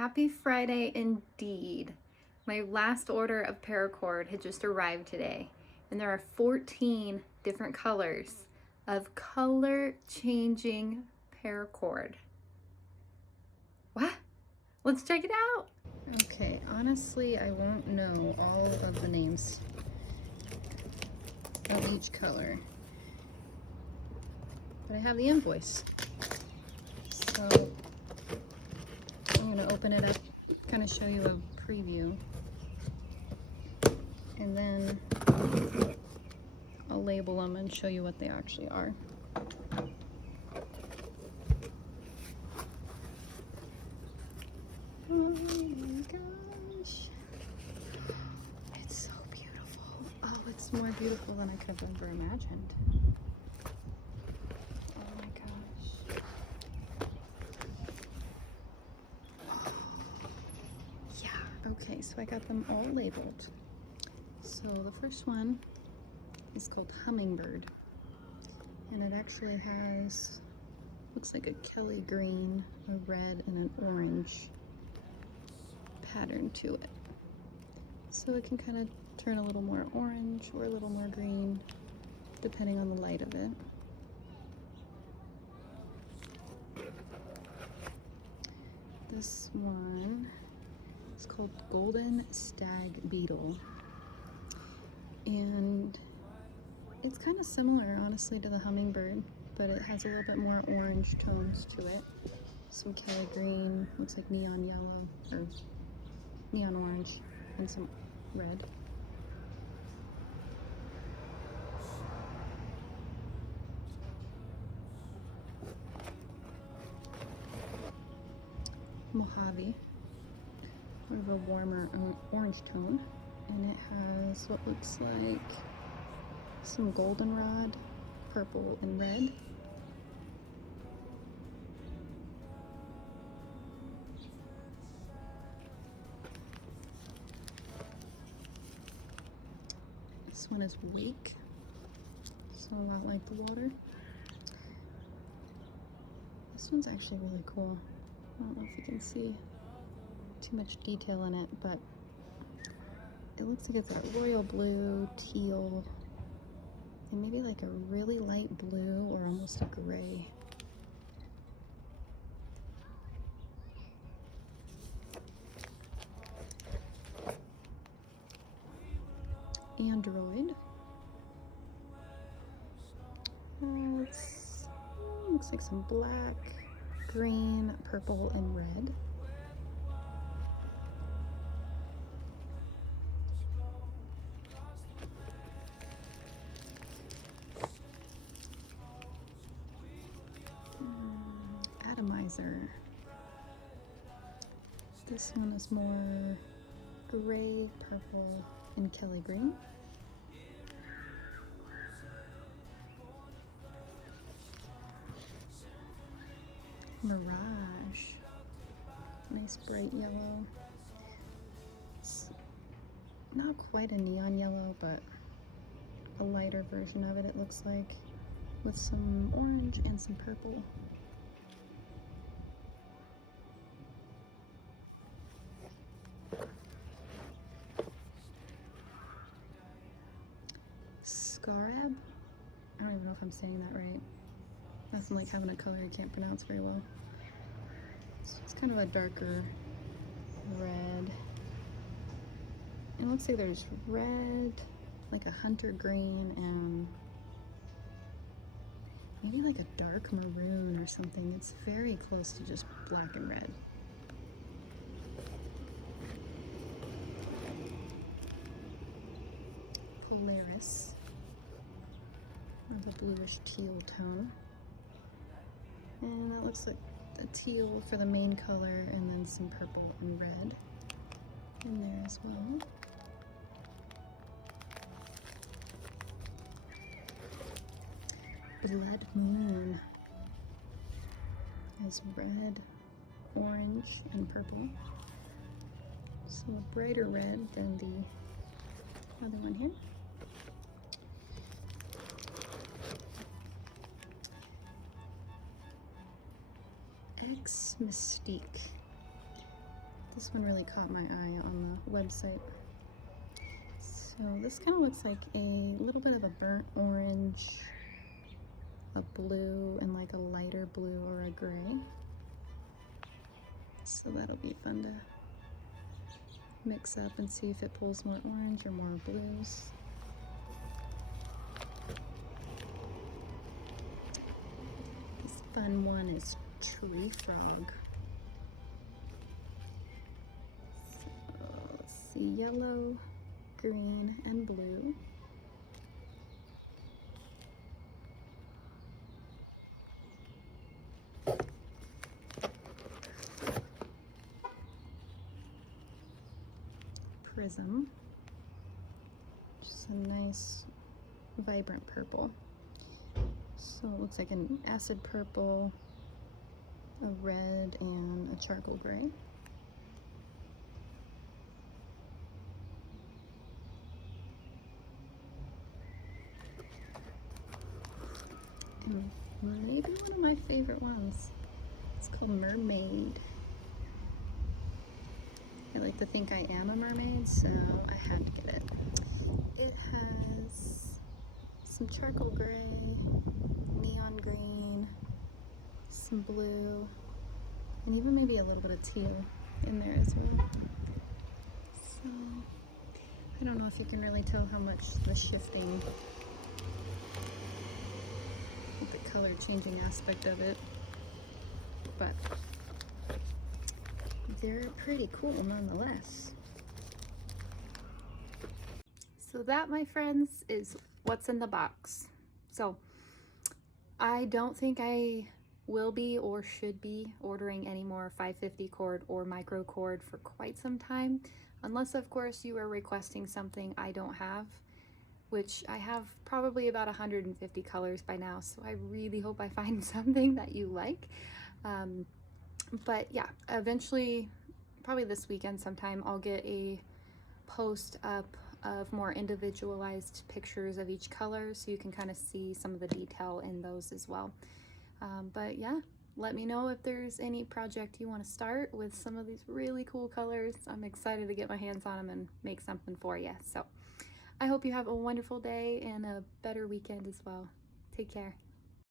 Happy Friday indeed. My last order of Paracord had just arrived today, and there are 14 different colors of color changing Paracord. What? Let's check it out. Okay, honestly, I won't know all of the names of each color, but I have the invoice. So I'm gonna open it up, kind of show you a preview, and then I'll label them and show you what they actually are. Oh my gosh, it's so beautiful. Oh, it's more beautiful than I could have ever imagined. Oh my gosh. Yeah, okay, so I got them all labeled. So the first one is called Hummingbird, and it actually has, looks like a Kelly green, a red, and an orange pattern to it. So it can kind of turn a little more orange or a little more green, depending on the light of it. This one is called Golden Stag Beetle, and it's kind of similar, honestly, to the Hummingbird, but it has a little bit more orange tones to it. Some Kelly green, looks like neon yellow, or neon orange, and some red. Mojave, sort of a warmer orange tone, and it has what looks like some goldenrod, purple, and red. This one is Wake, so a lot like the water. This one's actually really cool. I don't know if you can see too much detail in it, but it looks like it's a royal blue, teal, and maybe like a really light blue or almost a gray. Android. Looks like some black, green, purple, and red. Atomizer. This one is more gray, purple, and Kelly green. Mirage. Nice bright yellow. It's not quite a neon yellow, but a lighter version of it, it looks like, with some orange and some purple. Scarab? I don't even know if I'm saying that right. Nothing like having a color you can't pronounce very well. It's kind of a darker red. And it looks like there's red, like a hunter green, and maybe like a dark maroon or something. It's very close to just black and red. Polaris, of a bluish teal tone. And that looks like a teal for the main color, and then some purple and red in there as well. Blood Moon has red, orange, and purple. So a brighter red than the other one here. X-Mystique. This one really caught my eye on the website. So this kind of looks like a little bit of a burnt orange, a blue, and like a lighter blue or a gray. So that'll be fun to mix up and see if it pulls more orange or more blues. This fun one is Tree Frog. So let's see, yellow, green, and blue. Prism, just a nice vibrant purple. So it looks like an acid purple, a red, and a charcoal gray. And maybe one of my favorite ones. It's called Mermaid. I like to think I am a mermaid, so I had to get it. It has some charcoal gray, neon green, some blue, and even maybe a little bit of teal in there as well. So I don't know if you can really tell how much the shifting, the color changing aspect of it, but they're pretty cool nonetheless. So that, my friends, is what's in the box. So I don't think I will be or should be ordering any more 550 cord or micro cord for quite some time, unless of course you are requesting something I don't have, which I have probably about 150 colors by now, so I really hope I find something that you like. But yeah, eventually, probably this weekend sometime, I'll get a post up of more individualized pictures of each color so you can kind of see some of the detail in those as well. But yeah, let me know if there's any project you want to start with some of these really cool colors. I'm excited to get my hands on them and make something for you. So I hope you have a wonderful day and a better weekend as well. Take care.